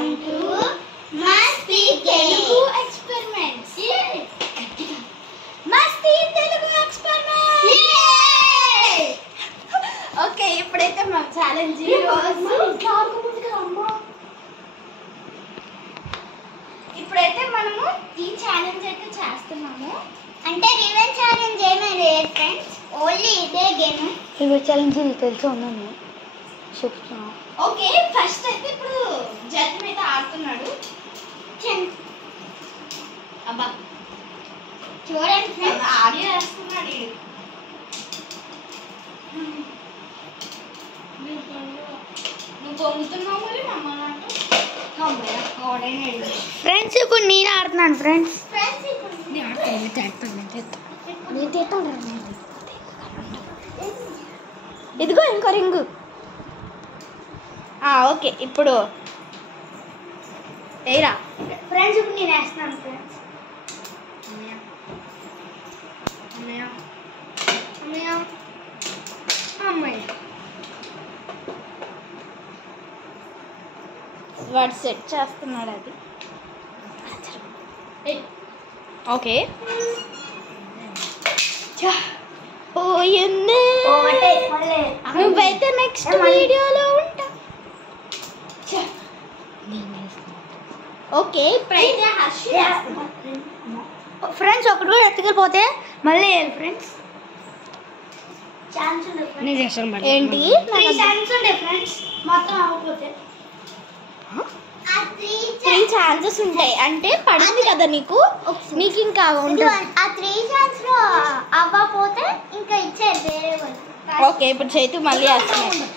Welcome to Masti Telugu experiments. Masti Telugu experiments. Okay, ఇప్పుడైతే మా challenge ఇప్పుడైతే మనము ఈ ఛాలెంజ్ అయితే చేస్తున్నాము. అంటే రివెంజ్ ఛాలెంజ్ ఏమీ లేదు ఫ్రెండ్స్, ఓన్లీ ఇదే గేమ్. రివెంజ్ ఛాలెంజ్ తెలుసు ఉన్నాను చెప్తున్నా. ఓకే, ఫస్ట్ అయితే ఇప్పుడు జడ్జి మీద ఆడుతున్నాడు. అబ్బా చూడండి ఫ్రెండ్స్, ఆడియో వేస్తున్నాడు. నువ్వు పొందుతున్నావు మరి మమ్మల్ని ఫ్రెండ్స్ ఇప్పుడు నేను ఆడుతున్నాను. ఫ్రెండ్స్ ఇదిగో ఇంకో రింగు. ఓకే, ఇప్పుడు ఏరా ఫ్రెండ్స్ ఇప్పుడు నేను వేస్తున్నాను. ఫ్రెండ్స్ వాడు సెట్ చేస్తున్నాడు అది. ఓకే, పోయింది. నువ్వైతే నెక్స్ట్ వీడియోలో ఉంటా. ఓకే, ఇప్పుడైతే ఫ్రెండ్స్ ఒకటి కూడా ఎత్తుకెళ్ళిపోతే మళ్ళీ ఫ్రెండ్స్ ఏంటి 3 ఛాన్స్ ఉంటాయి ఫ్రెండ్స్. మొత్తం అవ్వకపోతే 3 ఛాన్సెస్ ఉంటాయి. అంటే పడింది కదా నీకు, నీకు ఇంకా ఉంటుంది. ఆ 3 ఛాన్స్ లో అవ్వకపోతే ఇంకా ఇచ్చేది వేరే వాళ్ళు. ఓకే, ఇప్పుడు చైతు మళ్ళీ వేస్తున్నాడు.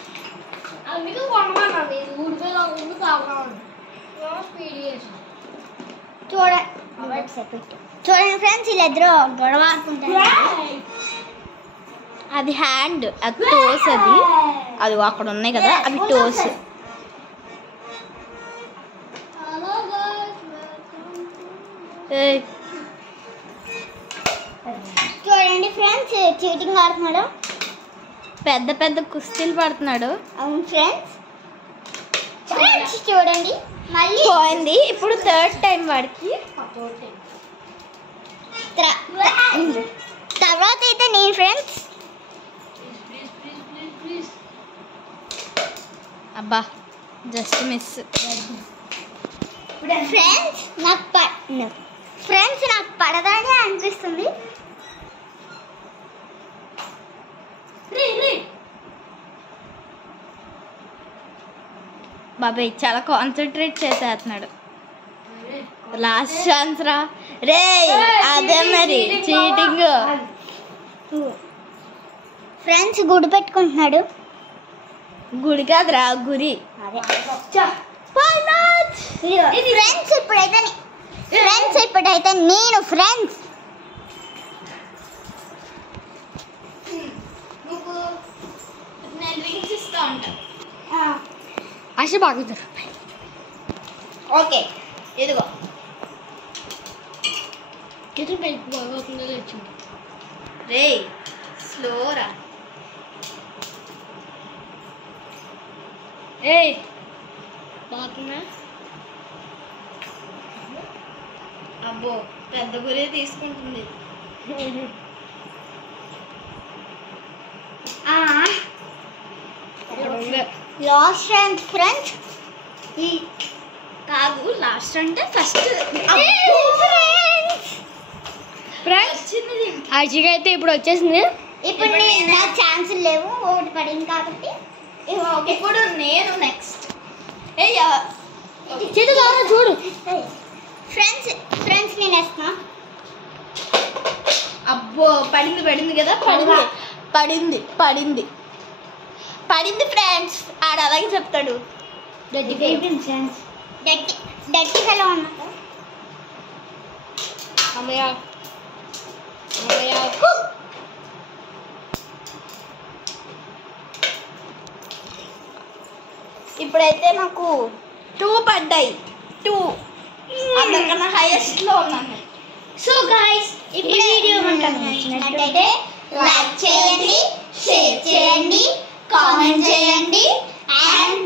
చూడండి ఫ్రెండ్స్, వీళ్ళిద్దరూ గొడవ ఆడుకుంటారు. అది హ్యాండ్, అది టోస్. అది అక్కడ ఉన్నాయి కదా, అవి టోస్. చూడండి ఫ్రెండ్స్, చీటింగ్ ఆడుతున్నాడు. పెద్ద పెద్ద కుస్తీలు పడుతున్నాడు. అవును ఫ్రెండ్స్. ఫ్రెండ్స్ చూడండి మళ్ళీ పోయింది. ఇప్పుడు థర్డ్ టైం వాడికి. తర్వాత అయితే నేను ఫ్రెండ్స్. అబ్బా జస్ట్ మిస్. ఫ్రెండ్స్ నాకు పడదానే అనిపిస్తుంది. బాబాయ్ చాలా కాన్సన్ట్రేట్ చేసేస్తున్నాడు. లాస్ట్ ఛాన్స్ రా రే. అదే మరి చీటింగ్. ఫ్రెండ్స్ గుడి పెట్టుకుంటున్నాడు. గుడి కాదురా, గురి. ఫ్రెండ్స్ ఇప్పుడైతే నేను ఫ్రెండ్స్. నేను రింగ్స్ ఇస్తా ఉంటాను. ఆశ బాగుంటారు. ఓకే, ఇదిగో. రే స్లోరా. అబ్బో పెద్ద గురి తీసుకుంటుంది. Last chance friends. కాదు, లాస్ట్ అంటే ఫస్ట్. అజిగా అయితే ఇప్పుడు వచ్చేసింది. ఇప్పుడు నాకు ఛాన్స్ లేవు, ఒకటి పడింది కాబట్టి. ఇప్పుడు నేను నెక్స్ట్. చూడు ఫ్రెండ్స్ నేను వేస్తున్నా. అబ్బో పడింది కదా. పడింది ఫ్రెండ్స్. ఆడ అలాగే చెప్తాడు. డట్టి హలో అన్నమాట. ఇప్పుడైతే నాకు 2 పడ్డాయి. 2 అందరికన్నా హైయెస్ట్ లో ఉన్నాను. సో గైస్, ఈ వీడియో మీకు నచ్చినట్లయితే లైక్ చేయండి, షేర్ చేయండి, కామెంట్ చేయండి అండ్